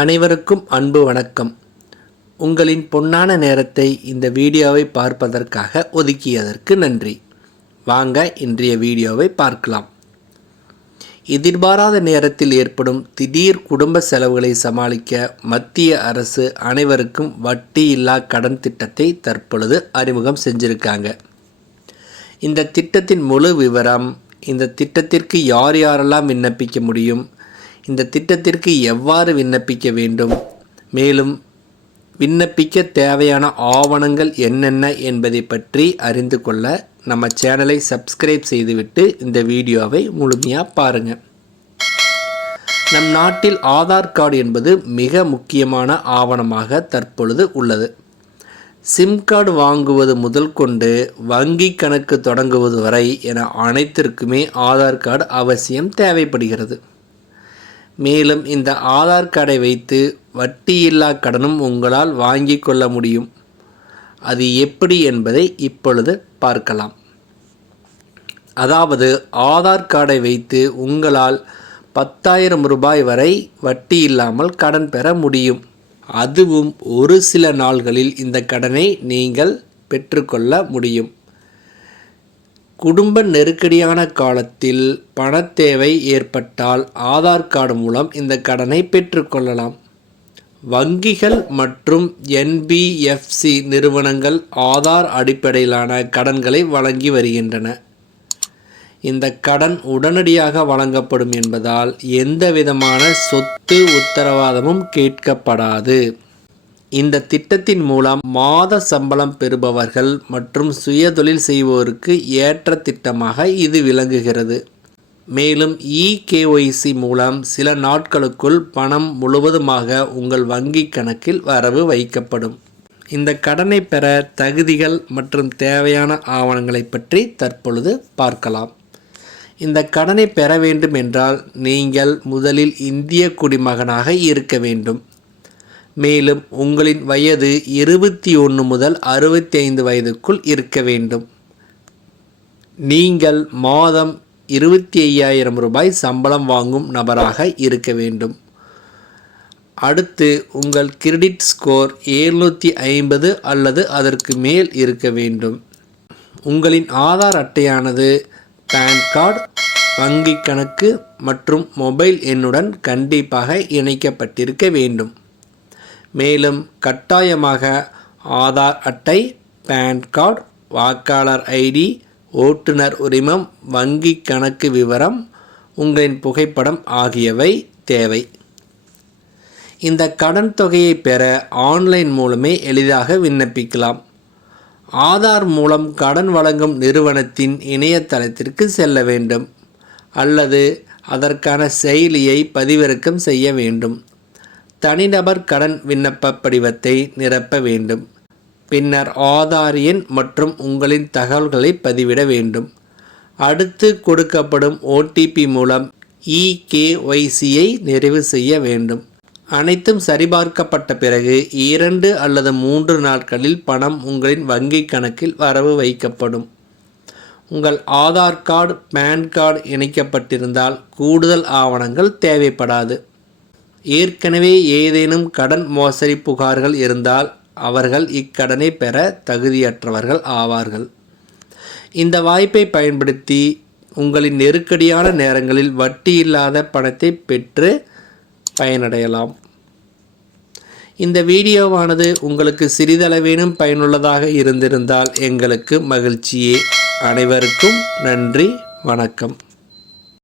அனைவருக்கும் அன்பு வணக்கம். உங்களின் பொன்னான நேரத்தை இந்த வீடியோவை பார்ப்பதற்காக ஒதுக்கியதற்கு நன்றி. வாங்க இன்றைய வீடியோவை பார்க்கலாம். எதிர்பாராத நேரத்தில் ஏற்படும் திடீர் குடும்ப செலவுகளை சமாளிக்க மத்திய அரசு அனைவருக்கும் வட்டி இல்லா கடன் திட்டத்தை தற்பொழுது அறிமுகம் செஞ்சிருக்காங்க. இந்த திட்டத்தின் முழு விவரம், இந்த திட்டத்திற்கு யார் யாரெல்லாம் விண்ணப்பிக்க முடியும், இந்த திட்டத்திற்கு எவ்வாறு விண்ணப்பிக்க வேண்டும், மேலும் விண்ணப்பிக்க தேவையான ஆவணங்கள் என்னென்ன என்பதை பற்றி அறிந்து கொள்ள நம்ம சேனலை சப்ஸ்கிரைப் செய்துவிட்டு இந்த வீடியோவை முழுமையாக பாருங்கள். நம் நாட்டில் ஆதார் கார்டு என்பது மிக முக்கியமான ஆவணமாக தற்பொழுது உள்ளது. சிம் கார்டு வாங்குவது முதல் கொண்டு வங்கி கணக்கு தொடங்குவது வரை என அனைத்திற்குமே ஆதார் கார்டு அவசியம் தேவைப்படுகிறது. மேலும் இந்த ஆதார் கார்டை வைத்து வட்டியில்லா கடனும் உங்களால் வாங்கி கொள்ள முடியும். அது எப்படி என்பதை இப்பொழுது பார்க்கலாம். அதாவது ஆதார் கார்டை வைத்து உங்களால் 10,000 ரூபாய் வரை வட்டி இல்லாமல் கடன் பெற முடியும். அதுவும் ஒரு சில நாள்களில் இந்த கடனை நீங்கள் பெற்றுக்கொள்ள முடியும். குடும்ப நெருக்கடியான காலத்தில் பணத்தேவை ஏற்பட்டால் ஆதார் கார்டு மூலம் இந்த கடனை பெற்றுக்கொள்ளலாம். வங்கிகள் மற்றும் NBFC நிறுவனங்கள் ஆதார் அடிப்படையிலான கடன்களை வழங்கி வருகின்றன. இந்த கடன் உடனடியாக வழங்கப்படும் என்பதால் எந்த விதமான சொத்து உத்தரவாதமும் கேட்கப்படாது. இந்த திட்டத்தின் மூலம் மாத சம்பளம் பெறுபவர்கள் மற்றும் சுயதொழில் செய்வோருக்கு ஏற்ற திட்டமாக இது விளங்குகிறது. மேலும் EKYC மூலம் சில நாட்களுக்குள் பணம் முழுவதுமாக உங்கள் வங்கி கணக்கில் வரவு வைக்கப்படும். இந்த கடனை பெற தகுதிகள் மற்றும் தேவையான ஆவணங்களை பற்றி தற்பொழுது பார்க்கலாம். இந்த கடனை பெற வேண்டும் என்றால் நீங்கள் முதலில் இந்திய குடிமகனாக இருக்க வேண்டும். மேலும் உங்களின் வயது 21 முதல் 65 வயதுக்குள் இருக்க வேண்டும். நீங்கள் மாதம் 25,000 ரூபாய் சம்பளம் வாங்கும் நபராக இருக்க வேண்டும். அடுத்து உங்கள் கிரெடிட் ஸ்கோர் 750 அல்லது அதற்கு மேல் இருக்க வேண்டும். உங்களின் ஆதார் அட்டையானது பேன் கார்டு, வங்கி கணக்கு மற்றும் மொபைல் எண்ணுடன் கண்டிப்பாக இணைக்கப்பட்டிருக்க வேண்டும். மேலும் கட்டாயமாக ஆதார் அட்டை, பேன் கார்டு, வாக்காளர் ID, ஓட்டுநர் உரிமம், வங்கி கணக்கு விவரம், உங்களின் புகைப்படம் ஆகியவை தேவை. இந்த கடன் தொகையை பெற ஆன்லைன் மூலமே எளிதாக விண்ணப்பிக்கலாம். ஆதார் மூலம் கடன் வழங்கும் நிறுவனத்தின் இணையதளத்திற்கு செல்ல வேண்டும் அல்லது அதற்கான செயலியை பதிவிறக்கம் செய்ய வேண்டும். தனிநபர் கடன் விண்ணப்ப படிவத்தை நிரப்ப வேண்டும். பின்னர் ஆதார் எண் மற்றும் உங்களின் தகவல்களை பதிவிட வேண்டும். அடுத்து கொடுக்கப்படும் OTP மூலம் EKYCயை நிறைவு செய்ய வேண்டும். அனைத்தும் சரிபார்க்கப்பட்ட பிறகு 2 அல்லது 3 நாட்களில் பணம் உங்களின் வங்கி கணக்கில் வரவு வைக்கப்படும். உங்கள் ஆதார் கார்டு, பேன் கார்டு இணைக்கப்பட்டிருந்தால் கூடுதல் ஆவணங்கள் தேவைப்படாது. ஏற்கனவே ஏதேனும் கடன் மோசடி புகார்கள் இருந்தால் அவர்கள் இக்கடனை பெற தகுதியற்றவர்கள் ஆவார்கள். இந்த வாய்ப்பை பயன்படுத்தி உங்களின் நெருக்கடியான நேரங்களில் வட்டி இல்லாத பணத்தை பெற்று பயனடையலாம். இந்த வீடியோவானது உங்களுக்கு சிறிதளவேனும் பயனுள்ளதாக இருந்திருந்தால் எங்களுக்கு மகிழ்ச்சியே. அனைவருக்கும் நன்றி, வணக்கம்.